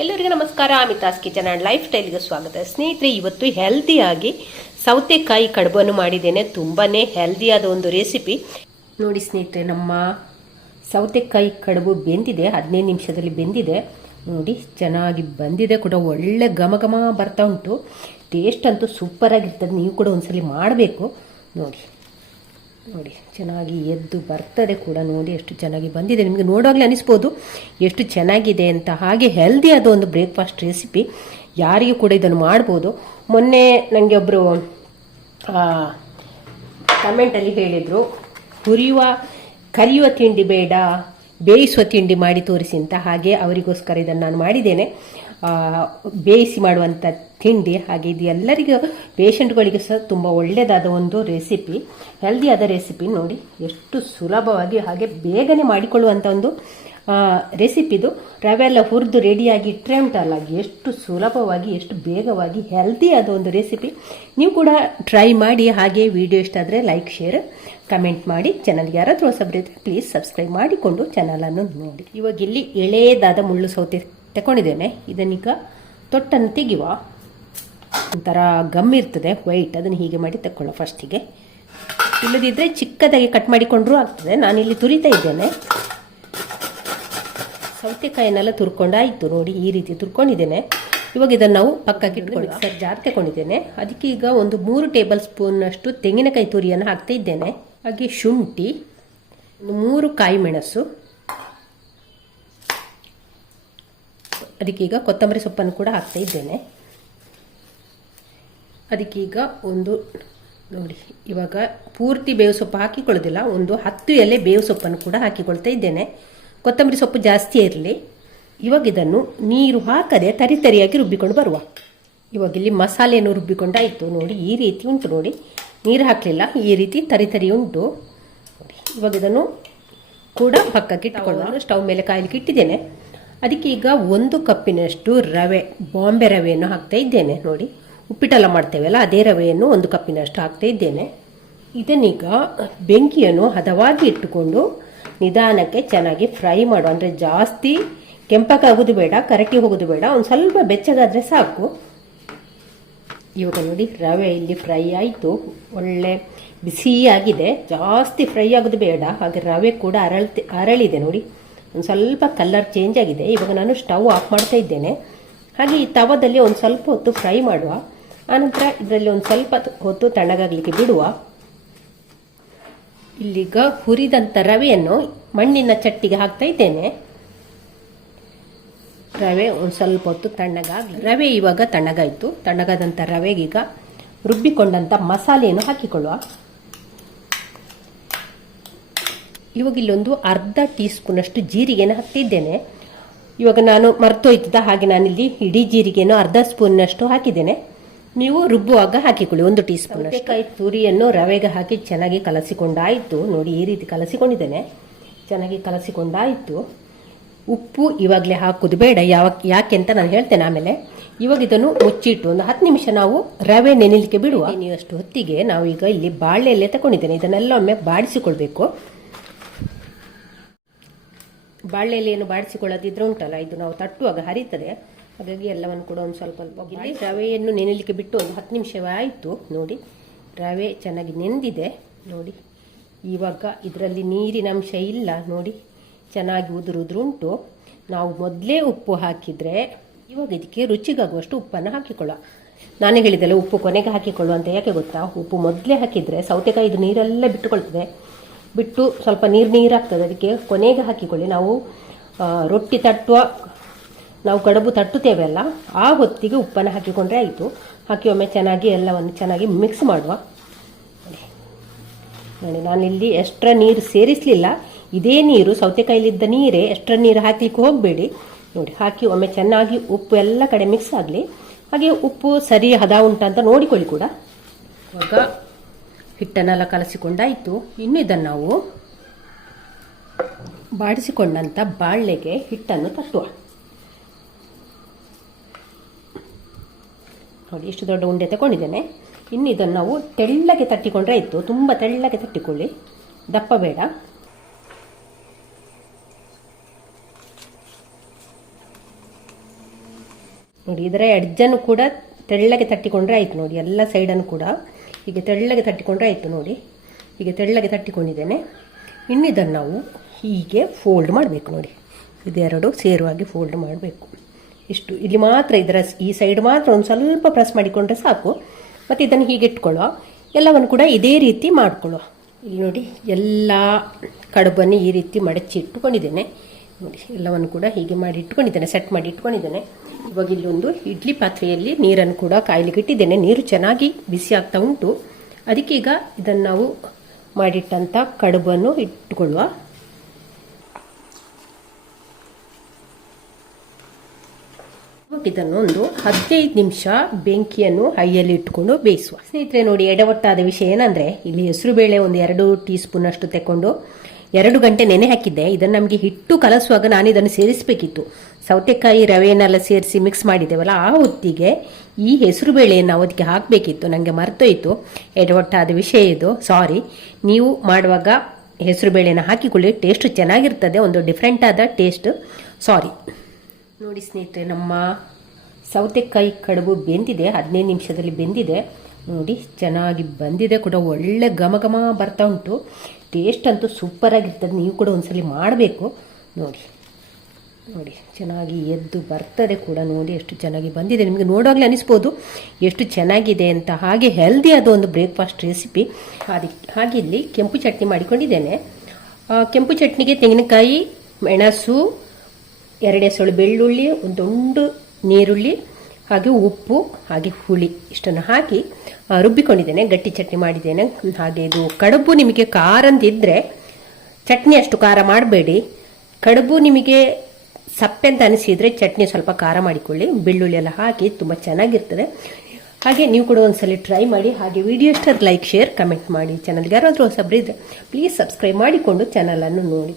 ಎಲ್ಲರಿಗೂ ನಮಸ್ಕಾರ. Amitha's kitchen and life ಸ್ಟೈಲ್ಗೆ ಸ್ವಾಗತ. ಸ್ನೇಹಿತರೆ, ಇವತ್ತು ಹೆಲ್ದಿಯಾಗಿ ಸೌತೆಕಾಯಿ ಕಡುಬನ್ನು ಮಾಡಿದ್ದೇನೆ. ತುಂಬಾ ಹೆಲ್ದಿಯಾದ ಒಂದು ರೆಸಿಪಿ ನೋಡಿ ಸ್ನೇಹಿತರೆ. ನಮ್ಮ ಸೌತೆಕಾಯಿ ಕಡುಬು ಬೆಂದಿದೆ, 15 ನಿಮಿಷದಲ್ಲಿ ಬೆಂದಿದೆ ನೋಡಿ. ಚೆನ್ನಾಗಿ ಬಂದಿದೆ ಕೂಡ, ಒಳ್ಳೆ ಘಮ ಘಮ ಬರ್ತಾ ಉಂಟು. ಟೇಸ್ಟ್ ಅಂತೂ ಸೂಪರ್ ಆಗಿರ್ತದೆ. ನೀವು ಕೂಡ ಒಂದ್ಸಲಿ ಮಾಡಬೇಕು ನೋಡಿ. ನೋಡಿ ಚೆನ್ನಾಗಿ ಎದ್ದು ಬರ್ತದೆ ಕೂಡ. ನೋಡಿ ಎಷ್ಟು ಚೆನ್ನಾಗಿ ಬಂದಿದೆ. ನಿಮಗೆ ನೋಡುವಾಗಲೇ ಅನಿಸ್ಬೋದು ಎಷ್ಟು ಚೆನ್ನಾಗಿದೆ ಅಂತ. ಹಾಗೆ ಹೆಲ್ದಿ ಆದ ಒಂದು ಬ್ರೇಕ್ಫಾಸ್ಟ್ ರೆಸಿಪಿ, ಯಾರಿಗೂ ಕೂಡ ಇದನ್ನು ಮಾಡ್ಬೋದು. ಮೊನ್ನೆ ನನಗೆ ಒಬ್ಬರು ಕಮೆಂಟಲ್ಲಿ ಹೇಳಿದರು, ಕರಿಯುವ ತಿಂಡಿ ಬೇಡ, ಬೇಯಿಸುವ ತಿಂಡಿ ಮಾಡಿ ತೋರಿಸಿ ಅಂತ. ಹಾಗೆ ಅವರಿಗೋಸ್ಕರ ಇದನ್ನು ನಾನು ಮಾಡಿದ್ದೇನೆ, ಬೇಯಿಸಿ ಮಾಡುವಂಥ ತಿಂಡಿ. ಹಾಗೆ ಇದು ಎಲ್ಲರಿಗೂ, ಪೇಷಂಟ್ಗಳಿಗೆ ಸಹ ತುಂಬ ಒಳ್ಳೆಯದಾದ ಒಂದು ರೆಸಿಪಿ, ಹೆಲ್ದಿಯಾದ ರೆಸಿಪಿ. ನೋಡಿ ಎಷ್ಟು ಸುಲಭವಾಗಿ ಹಾಗೆ ಬೇಗನೆ ಮಾಡಿಕೊಳ್ಳುವಂಥ ಒಂದು ರೆಸಿಪಿದು. ರವೆ ಎಲ್ಲ ಹುರಿದು ರೆಡಿಯಾಗಿ ಇಟ್ಟರೆ ಉಂಟಲ್ಲ, ಎಷ್ಟು ಸುಲಭವಾಗಿ ಎಷ್ಟು ಬೇಗವಾಗಿ ಹೆಲ್ದಿಯಾದ ಒಂದು ರೆಸಿಪಿ. ನೀವು ಕೂಡ ಟ್ರೈ ಮಾಡಿ. ಹಾಗೆ ವಿಡಿಯೋ ಇಷ್ಟ ಆದರೆ ಲೈಕ್, ಶೇರ್, ಕಮೆಂಟ್ ಮಾಡಿ. ಚಾನಲ್ಗೆ ಯಾರಾದರೂ ಹೊಸಬರಿದ್ರೆ ಪ್ಲೀಸ್ ಸಬ್ಸ್ಕ್ರೈಬ್ ಮಾಡಿಕೊಂಡು ಚಾನಲನ್ನು ನೋಡಿ. ಇವಾಗ ಇಲ್ಲಿ ಎಳೆಯದಾದ ಮುಳ್ಳು ಸೌತೆ ತಗೊಂಡಿದ್ದೇನೆ. ಇದನ್ನೀಗ ತೊಟ್ಟನ್ನು ತೆಗೆಯುವ. ಒಂಥರ ಗಮ್ ಇರ್ತದೆ ವೈಟ್, ಅದನ್ನು ಹೀಗೆ ಮಾಡಿ ತಗೊಳ್ಳೋ ಫಸ್ಟಿಗೆ. ಇಲ್ಲದಿದ್ದರೆ ಚಿಕ್ಕದಾಗಿ ಕಟ್ ಮಾಡಿಕೊಂಡ್ರೂ ಆಗ್ತದೆ. ನಾನಿಲ್ಲಿ ತುರಿತಾ ಇದ್ದೇನೆ. ಸೌತೆಕಾಯಿನೆಲ್ಲ ತುರ್ಕೊಂಡಾಯಿತು ನೋಡಿ, ಈ ರೀತಿ ತುರ್ಕೊಂಡಿದ್ದೇನೆ. ಇವಾಗ ಇದನ್ನು ನಾವು ಪಕ್ಕಕ್ಕೆ ಇಟ್ಕೊಂಡು ಮಿಕ್ಸರ್ ಜಾರ್ ತಗೊಂಡಿದ್ದೇನೆ. ಅದಕ್ಕೆ ಈಗ ಒಂದು 3 ಟೇಬಲ್ ಸ್ಪೂನ್ನಷ್ಟು ತೆಂಗಿನಕಾಯಿ ತುರಿಯನ್ನು ಹಾಕ್ತಾ ಇದ್ದೇನೆ. ಹಾಗೆ ಶುಂಠಿ, 3 ಕಾಯಿ ಮೆಣಸು, ಅದಕ್ಕೀಗ ಕೊತ್ತಂಬರಿ ಸೊಪ್ಪನ್ನು ಕೂಡ ಹಾಕ್ತಾ ಇದ್ದೇನೆ. ಅದಕ್ಕೀಗ ಒಂದು ನೋಡಿ, ಇವಾಗ ಪೂರ್ತಿ ಬೇವು ಸೊಪ್ಪು ಹಾಕಿಕೊಳ್ಳೋದಿಲ್ಲ, ಒಂದು 10 ಎಲೆ ಬೇವು ಸೊಪ್ಪನ್ನು ಕೂಡ ಹಾಕಿಕೊಳ್ತಾ ಇದ್ದೇನೆ. ಕೊತ್ತಂಬರಿ ಸೊಪ್ಪು ಜಾಸ್ತಿ ಇರಲಿ. ಇವಾಗ ಇದನ್ನು ನೀರು ಹಾಕದೆ ತರಿಯಾಗಿ ರುಬ್ಬಿಕೊಂಡು ಬರುವ. ಇವಾಗ ಇಲ್ಲಿ ಮಸಾಲೆಯನ್ನು ರುಬ್ಬಿಕೊಂಡಾಯಿತು ನೋಡಿ, ಈ ರೀತಿ ಉಂಟು ನೋಡಿ. ನೀರು ಹಾಕಲಿಲ್ಲ, ಈ ರೀತಿ ತರಿ ಉಂಟು ನೋಡಿ. ಇವಾಗ ಇದನ್ನು ಕೂಡ ಪಕ್ಕಕ್ಕೆ ಇಟ್ಟುಕೊಳ್ಳುವ. ಸ್ಟವ್ ಮೇಲೆ ಕಾಯಲಿಕ್ಕೆ ಇಟ್ಟಿದ್ದೇನೆ. ಅದಕ್ಕೆ ಈಗ 1 ಕಪ್ಪಿನಷ್ಟು ರವೆ, ಬಾಂಬೆ ರವೆಯನ್ನು ಹಾಕ್ತಾ ಇದ್ದೇನೆ ನೋಡಿ. ಉಪ್ಪಿಟ್ಟೆಲ್ಲ ಮಾಡ್ತೇವಲ್ಲ, ಅದೇ ರವೆಯನ್ನು 1 ಕಪ್ಪಿನಷ್ಟು ಹಾಕ್ತಾ ಇದ್ದೇನೆ. ಇದನ್ನೀಗ ಬೆಂಕಿಯನ್ನು ಹದವಾಗಿ ಇಟ್ಟುಕೊಂಡು ನಿಧಾನಕ್ಕೆ ಚೆನ್ನಾಗಿ ಫ್ರೈ ಮಾಡು. ಅಂದರೆ ಜಾಸ್ತಿ ಕೆಂಪಕ್ಕಾಗೋದು ಬೇಡ, ಕರಟಿ ಹೋಗೋದು ಬೇಡ, ಒಂದು ಸ್ವಲ್ಪ ಬೆಚ್ಚಗಾದರೆ ಸಾಕು. ಇವಾಗ ನೋಡಿ ರವೆ ಇಲ್ಲಿ ಫ್ರೈ ಆಯಿತು, ಒಳ್ಳೆ ಬಿಸಿಯಾಗಿದೆ. ಜಾಸ್ತಿ ಫ್ರೈ ಆಗೋದು ಬೇಡ. ಹಾಗೆ ರವೆ ಕೂಡ ಅರಳಿದೆ ನೋಡಿ, ಒಂದು ಸ್ವಲ್ಪ ಕಲರ್ ಚೇಂಜ್ ಆಗಿದೆ. ಇವಾಗ ನಾನು ಸ್ಟವ್ ಆಫ್ ಮಾಡ್ತಾ ಇದ್ದೇನೆ. ಹಾಗೆ ಈ ತವದಲ್ಲಿ ಒಂದು ಸ್ವಲ್ಪ ಹೊತ್ತು ಫ್ರೈ ಮಾಡುವ. ಆನಂತರ ಇದರಲ್ಲಿ ಒಂದು ಸ್ವಲ್ಪ ಹೊತ್ತು ತಣ್ಣಗಾಗಲಿಕ್ಕೆ ಬಿಡುವ. ಇಲ್ಲಿಗ ಹುರಿದಂಥ ರವೆಯನ್ನು ಮಣ್ಣಿನ ಚಟ್ಟಿಗೆ ಹಾಕ್ತಾ ಇದ್ದೇನೆ. ರವೆ ಒಂದು ಸ್ವಲ್ಪ ಹೊತ್ತು ತಣ್ಣಗಾಗಲಿ. ರವೆ ಇವಾಗ ತಣ್ಣಗಾಯಿತು. ತಣ್ಣಗಾದಂಥ ರವೆಗೀಗ ರುಬ್ಬಿಕೊಂಡಂಥ ಮಸಾಲೆಯನ್ನು ಹಾಕಿಕೊಳ್ಳುವ. ಇವಾಗ ಇಲ್ಲೊಂದು ಅರ್ಧ ಟೀ ಸ್ಪೂನಷ್ಟು ಜೀರಿಗೆಯನ್ನು ಹಾಕ್ತಿದ್ದೇನೆ. ಇವಾಗ ನಾನು ಮರ್ತೋಯ್ತದ, ಹಾಗೆ ನಾನಿಲ್ಲಿ ಇಡೀ ಜೀರಿಗೆಯನ್ನು ಅರ್ಧ ಸ್ಪೂನ್ನಷ್ಟು ಹಾಕಿದ್ದೇನೆ. ನೀವು ರುಬ್ಬುವಾಗ ಹಾಕಿಕೊಳ್ಳಿ 1 ಟೀ ಸ್ಪೂನ್. ಸೌತೆಕಾಯಿ ತುರಿಯನ್ನು ರವೆಗೆ ಹಾಕಿ ಚೆನ್ನಾಗಿ ಕಲಸಿಕೊಂಡಾಯಿತು ನೋಡಿ, ಈ ರೀತಿ ಕಲಸಿಕೊಂಡಿದ್ದೇನೆ. ಚೆನ್ನಾಗಿ ಕಲಸಿಕೊಂಡಾಯಿತು. ಉಪ್ಪು ಇವಾಗಲೇ ಹಾಕೋದು ಬೇಡ, ಯಾಕೆ ಅಂತ ನಾನು ಹೇಳ್ತೇನೆ ಆಮೇಲೆ. ಇವಾಗ ಇದನ್ನು ಮುಚ್ಚಿಟ್ಟು ಒಂದು 10 ನಿಮಿಷ ನಾವು ರವೆ ನೆನೆಲಿಕ್ಕೆ ಬಿಡುವ. ಅಷ್ಟು ಹೊತ್ತಿಗೆ ನಾವು ಈಗ ಇಲ್ಲಿ ಬಾಳೆ ಎಲೆ ತಗೊಂಡಿದ್ದೇನೆ. ಇದನ್ನೆಲ್ಲ ಒಮ್ಮೆ ಬಾಡಿಸಿಕೊಳ್ಬೇಕು. ಬಾಳೆ ಎಲೆಯನ್ನು ಬಾಡಿಸಿಕೊಳ್ಳೋದಿದ್ರೆ ಉಂಟಲ್ಲ, ಇದು ನಾವು ತಟ್ಟುವಾಗ ಹರಿತದೆ. ಹಾಗಾಗಿ ಎಲ್ಲವನ್ನು ಕೂಡ ಒಂದು ಸ್ವಲ್ಪ ರವೆಯನ್ನು ನೆನೆಲಿಕ್ಕೆ ಬಿಟ್ಟು ಒಂದು 10 ನಿಮಿಷವಾಯಿತು ನೋಡಿ. ರವೆ ಚೆನ್ನಾಗಿ ನೆಂದಿದೆ ನೋಡಿ. ಇವಾಗ ಇದರಲ್ಲಿ ನೀರಿನ ಅಂಶ ಇಲ್ಲ ನೋಡಿ, ಚೆನ್ನಾಗಿ ಉದುರುಂಟು. ನಾವು ಮೊದಲೇ ಉಪ್ಪು ಹಾಕಿದರೆ, ಇವಾಗ ಇದಕ್ಕೆ ರುಚಿಗಾಗುವಷ್ಟು ಉಪ್ಪನ್ನು ಹಾಕಿಕೊಳ್ಳುವ. ನಾನು ಹೇಳಿದೆಲ್ಲ ಉಪ್ಪು ಕೊನೆಗೆ ಹಾಕಿಕೊಳ್ಳುವ ಅಂತ. ಯಾಕೆ ಗೊತ್ತಾ, ಉಪ್ಪು ಮೊದಲೇ ಹಾಕಿದರೆ ಸೌತೆಕಾಯಿ ಇದು ನೀರೆಲ್ಲ ಬಿಟ್ಟುಕೊಳ್ತದೆ, ಬಿಟ್ಟು ಸ್ವಲ್ಪ ನೀರಾಗ್ತದೆ. ಅದಕ್ಕೆ ಕೊನೆಗೆ ಹಾಕಿಕೊಳ್ಳಿ. ನಾವು ರೊಟ್ಟಿ ತಟ್ಟುವ, ನಾವು ಕಡುಬು ತಟ್ಟುತ್ತೇವೆ ಅಲ್ಲ, ಆ ಹೊತ್ತಿಗೆ ಉಪ್ಪನ್ನು ಹಾಕಿಕೊಂಡ್ರೆ ಆಯಿತು. ಹಾಕಿ ಒಮ್ಮೆ ಚೆನ್ನಾಗಿ ಎಲ್ಲವನ್ನು ಚೆನ್ನಾಗಿ ಮಿಕ್ಸ್ ಮಾಡುವ. ನೋಡಿ ನಾನಿಲ್ಲಿ ಎಕ್ಸ್ಟ್ರಾ ನೀರು ಸೇರಿಸಲಿಲ್ಲ, ಇದೇ ನೀರು, ಸೌತೆಕಾಯಿಲಿದ್ದ ನೀರೇ. ಎಕ್ಸ್ಟ್ರಾ ನೀರು ಹಾಕಲಿಕ್ಕೆ ಹೋಗಬೇಡಿ ನೋಡಿ. ಹಾಕಿ ಒಮ್ಮೆ ಚೆನ್ನಾಗಿ ಉಪ್ಪು ಎಲ್ಲ ಕಡೆ ಮಿಕ್ಸ್ ಆಗಲಿ. ಹಾಗೆ ಉಪ್ಪು ಸರಿ ಹದ ಉಂಟಂತ ನೋಡಿಕೊಳ್ಳಿ ಕೂಡ. ಇವಾಗ ಹಿಟ್ಟನ್ನೆಲ್ಲ ಕಲಸಿಕೊಂಡಾಯಿತು. ಇನ್ನು ಇದನ್ನು ನಾವು ಬಾಡಿಸಿಕೊಂಡಂಥ ಬಾಳೆಗೆ ಹಿಟ್ಟನ್ನು ತಟ್ಟುವ. ನೋಡಿ ಎಷ್ಟು ದೊಡ್ಡ ಉಂಡೆ ತಗೊಂಡಿದ್ದೇನೆ. ಇನ್ನು ಇದನ್ನು ನಾವು ತೆಳ್ಳಗೆ ತಟ್ಟಿಕೊಂಡ್ರೆ ಆಯಿತು. ತುಂಬ ತೆಳ್ಳಗೆ ತಟ್ಟಿಕೊಳ್ಳಿ, ದಪ್ಪ ಬೇಡ. ನೋಡಿ ಇದರ ಎಡ್ಜನ್ನು ಕೂಡ ತೆಳ್ಳಗೆ ತಟ್ಟಿಕೊಂಡ್ರೆ ಆಯಿತು ನೋಡಿ, ಎಲ್ಲ ಸೈಡನ್ನು ಕೂಡ ಹೀಗೆ ತೆಳ್ಳಗೆ ತಟ್ಟಿಕೊಂಡ್ರೆ ಆಯಿತು ನೋಡಿ. ಹೀಗೆ ತೆಳ್ಳಗೆ ತಟ್ಟಿಕೊಂಡಿದ್ದೇನೆ. ಇನ್ನು ಇದನ್ನು ನಾವು ಹೀಗೆ ಫೋಲ್ಡ್ ಮಾಡಬೇಕು ನೋಡಿ, ಇದೆರಡು ಸೇರುವಾಗಿ ಫೋಲ್ಡ್ ಮಾಡಬೇಕು. ಇಷ್ಟು ಇಲ್ಲಿ ಮಾತ್ರ ಇದರ ಈ ಸೈಡ್ ಮಾತ್ರ ಒಂದು ಸ್ವಲ್ಪ ಪ್ರೆಸ್ ಮಾಡಿಕೊಂಡ್ರೆ ಸಾಕು. ಮತ್ತು ಇದನ್ನು ಹೀಗೆ ಇಟ್ಕೊಳ್ಳುವ, ಎಲ್ಲವನ್ನು ಕೂಡ ಇದೇ ರೀತಿ ಮಾಡ್ಕೊಳ್ಳುವ. ಇಲ್ಲಿ ನೋಡಿ ಎಲ್ಲ ಕಡುಬನ್ನು ಈ ರೀತಿ ಮಡಚಿ ಇಟ್ಟುಕೊಂಡಿದ್ದೇನೆ ನೋಡಿ, ಎಲ್ಲವನ್ನು ಕೂಡ ಹೀಗೆ ಮಾಡಿ ಇಟ್ಕೊಂಡಿದ್ದೇನೆ, ಸೆಟ್ ಮಾಡಿ ಇಟ್ಕೊಂಡಿದ್ದೇನೆ. ಇವಾಗ ಇಲ್ಲೊಂದು ಇಡ್ಲಿ ಪಾತ್ರೆಯಲ್ಲಿ ನೀರನ್ನು ಕೂಡ ಕಾಯಲಿಕ್ಕೆ ಇಟ್ಟಿದ್ದೇನೆ. ನೀರು ಚೆನ್ನಾಗಿ ಬಿಸಿ ಆಗ್ತಾ ಉಂಟು. ಅದಕ್ಕೀಗ ಇದನ್ನು ನಾವು ಮಾಡಿಟ್ಟಂಥ ಕಡುಬನ್ನು ಇಟ್ಟುಕೊಳ್ಳುವ. ಇದನ್ನು ಒಂದು 15 ನಿಮಿಷ ಬೆಂಕಿಯನ್ನು ಹೈಯಲ್ಲಿ ಇಟ್ಟುಕೊಂಡು ಬೇಯಿಸುವ. ಸ್ನೇಹಿತರೆ ನೋಡಿ, ಎಡವಟ್ಟಾದ ವಿಷಯ ಏನಂದರೆ, ಇಲ್ಲಿ ಹೆಸರುಬೇಳೆ ಒಂದು 2 ಟೀ ಸ್ಪೂನ್ ಅಷ್ಟು ತೆಕ್ಕೊಂಡು 2 ಗಂಟೆ ನೆನೆ ಹಾಕಿದ್ದೆ. ಇದನ್ನು ನಮಗೆ ಹಿಟ್ಟು ಕಲಸುವಾಗ ನಾನು ಇದನ್ನು ಸೇರಿಸಬೇಕಿತ್ತು. ಸೌತೆಕಾಯಿ ರವೆಯನ್ನೆಲ್ಲ ಸೇರಿಸಿ ಮಿಕ್ಸ್ ಮಾಡಿದ್ದೇವಲ್ಲ, ಆ ಹೊತ್ತಿಗೆ ಈ ಹೆಸರುಬೇಳೆಯನ್ನು ನಾವು ಅದಕ್ಕೆ ಹಾಕಬೇಕಿತ್ತು. ನನಗೆ ಮರ್ತೋಯ್ತು, ಎಡವಟ್ಟಾದ ವಿಷಯ ಇದು, ಸಾರಿ. ನೀವು ಮಾಡುವಾಗ ಹೆಸರುಬೇಳೆನ ಹಾಕಿಕೊಳ್ಳಿ, ಟೇಸ್ಟ್ ಚೆನ್ನಾಗಿರ್ತದೆ, ಒಂದು ಡಿಫ್ರೆಂಟ್ ಆದ ಟೇಸ್ಟ್. ಸಾರಿ. ನೋಡಿ ಸ್ನೇಹಿತರೆ, ನಮ್ಮ ಸೌತೆಕಾಯಿ ಕಡುಬು ಬೆಂದಿದೆ, 15 ನಿಮಿಷದಲ್ಲಿ ಬೆಂದಿದೆ ನೋಡಿ. ಚೆನ್ನಾಗಿ ಬಂದಿದೆ ಕೂಡ, ಒಳ್ಳೆ ಘಮ ಘಮ ಬರ್ತಾ ಉಂಟು. ಟೇಸ್ಟ್ ಅಂತೂ ಸೂಪರ್ ಆಗಿರ್ತದೆ. ನೀವು ಕೂಡ ಒಂದ್ಸಲಿ ಮಾಡಬೇಕು ನೋಡಿ. ನೋಡಿ ಚೆನ್ನಾಗಿ ಎದ್ದು ಬರ್ತದೆ ಕೂಡ ನೋಡಿ, ಎಷ್ಟು ಚೆನ್ನಾಗಿ ಬಂದಿದೆ. ನಿಮಗೆ ನೋಡುವಾಗಲೇ ಅನಿಸ್ಬೋದು ಎಷ್ಟು ಚೆನ್ನಾಗಿದೆ ಅಂತ. ಹಾಗೆ ಹೆಲ್ದಿ ಆದ ಒಂದು ಬ್ರೇಕ್ಫಾಸ್ಟ್ ರೆಸಿಪಿ. ಹಾಗೆ ಇಲ್ಲಿ ಕೆಂಪು ಚಟ್ನಿ ಮಾಡಿಕೊಂಡಿದ್ದೇನೆ. ಕೆಂಪು ಚಟ್ನಿಗೆ ತೆಂಗಿನಕಾಯಿ, ಮೆಣಸು, 2 ಎಸಳು ಬೆಳ್ಳುಳ್ಳಿ, ಒಂದು ತುಂಡು ನೀರುಳ್ಳಿ, ಹಾಗೆ ಉಪ್ಪು, ಹಾಗೆ ಹುಳಿ ಇಷ್ಟನ್ನು ಹಾಕಿ ರುಬ್ಬಿಕೊಂಡಿದ್ದೇನೆ. ಗಟ್ಟಿ ಚಟ್ನಿ ಮಾಡಿದ್ದೇನೆ. ಹಾಗೆ ಇದು ಕಡುಬು ನಿಮಗೆ ಖಾರ ಅಂತಿದ್ದರೆ ಚಟ್ನಿ ಅಷ್ಟು ಖಾರ ಮಾಡಬೇಡಿ. ಕಡುಬು ನಿಮಗೆ ಸಪ್ಪೆ ಅಂತ ಅನಿಸಿದರೆ ಚಟ್ನಿ ಸ್ವಲ್ಪ ಖಾರ ಮಾಡಿಕೊಳ್ಳಿ. ಬೆಳ್ಳುಳ್ಳಿ ಎಲ್ಲ ಹಾಕಿ ತುಂಬ ಚೆನ್ನಾಗಿರ್ತದೆ. ಹಾಗೆ ನೀವು ಕೂಡ ಒಂದ್ಸಲ ಟ್ರೈ ಮಾಡಿ. ಹಾಗೆ ವಿಡಿಯೋ ಇಷ್ಟ ಲೈಕ್, ಶೇರ್, ಕಮೆಂಟ್ ಮಾಡಿ. ಚಾನಲ್ಗೆ ಯಾರಾದರೂ ಹೊಸಬ್ರು ಇದ್ದರೆ ಪ್ಲೀಸ್ ಸಬ್ಸ್ಕ್ರೈಬ್ ಮಾಡಿಕೊಂಡು ಚಾನಲನ್ನು ನೋಡಿ.